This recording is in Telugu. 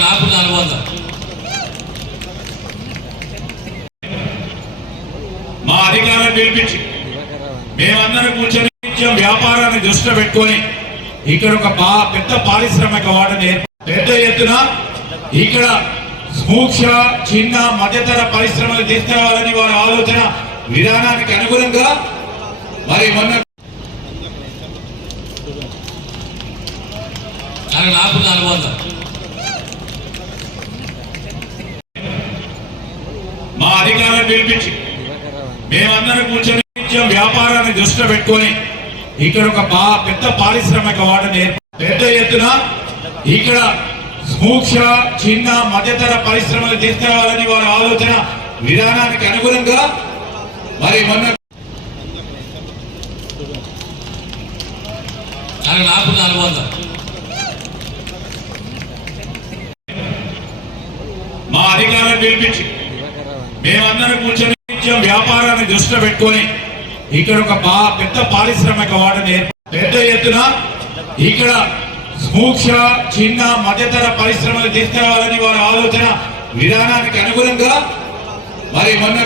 నాకు అనుబంధం మా అధికారులను పిలిపించి మేమందరం కూర్చొని వ్యాపారాన్ని దృష్టిలో పెట్టుకొని ఇక్కడ ఒక పెద్ద పారిశ్రామిక వాడని పెద్ద ఎత్తున ఇక్కడ సూక్ష్మ చిన్న మధ్యతర పరిశ్రమలు తీసుకురావాలని వారి ఆలోచన విధానానికి అనుగుణంగా మరి మొన్న నాకు అనుబంధం మా అధికారులను పిలిపించి మేమందరం కూర్చొని వ్యాపారాన్ని దృష్టిలో పెట్టుకొని ఇక్కడ ఒక పెద్ద పారిశ్రామిక వాడని పెద్ద ఎత్తున ఇక్కడ సూక్ష్మ చిన్న మధ్యతర పరిశ్రమలు తీసుకురావాలని వారి ఆలోచన విధానానికి అనుగుణంగా మరి మొన్న నాకు అనుబంధం మా అధికారులను పిలిపించి మేమందరం కూర్చొని వ్యాపారాన్ని దృష్టిలో పెట్టుకొని ఇక్కడ ఒక పెద్ద పారిశ్రామిక వాడని పెద్ద ఎత్తున ఇక్కడ సూక్ష్మ చిన్న మధ్యతర పరిశ్రమలు తీసుకురావాలని వారి ఆలోచన విధానానికి అనుగుణంగా మరి మొన్న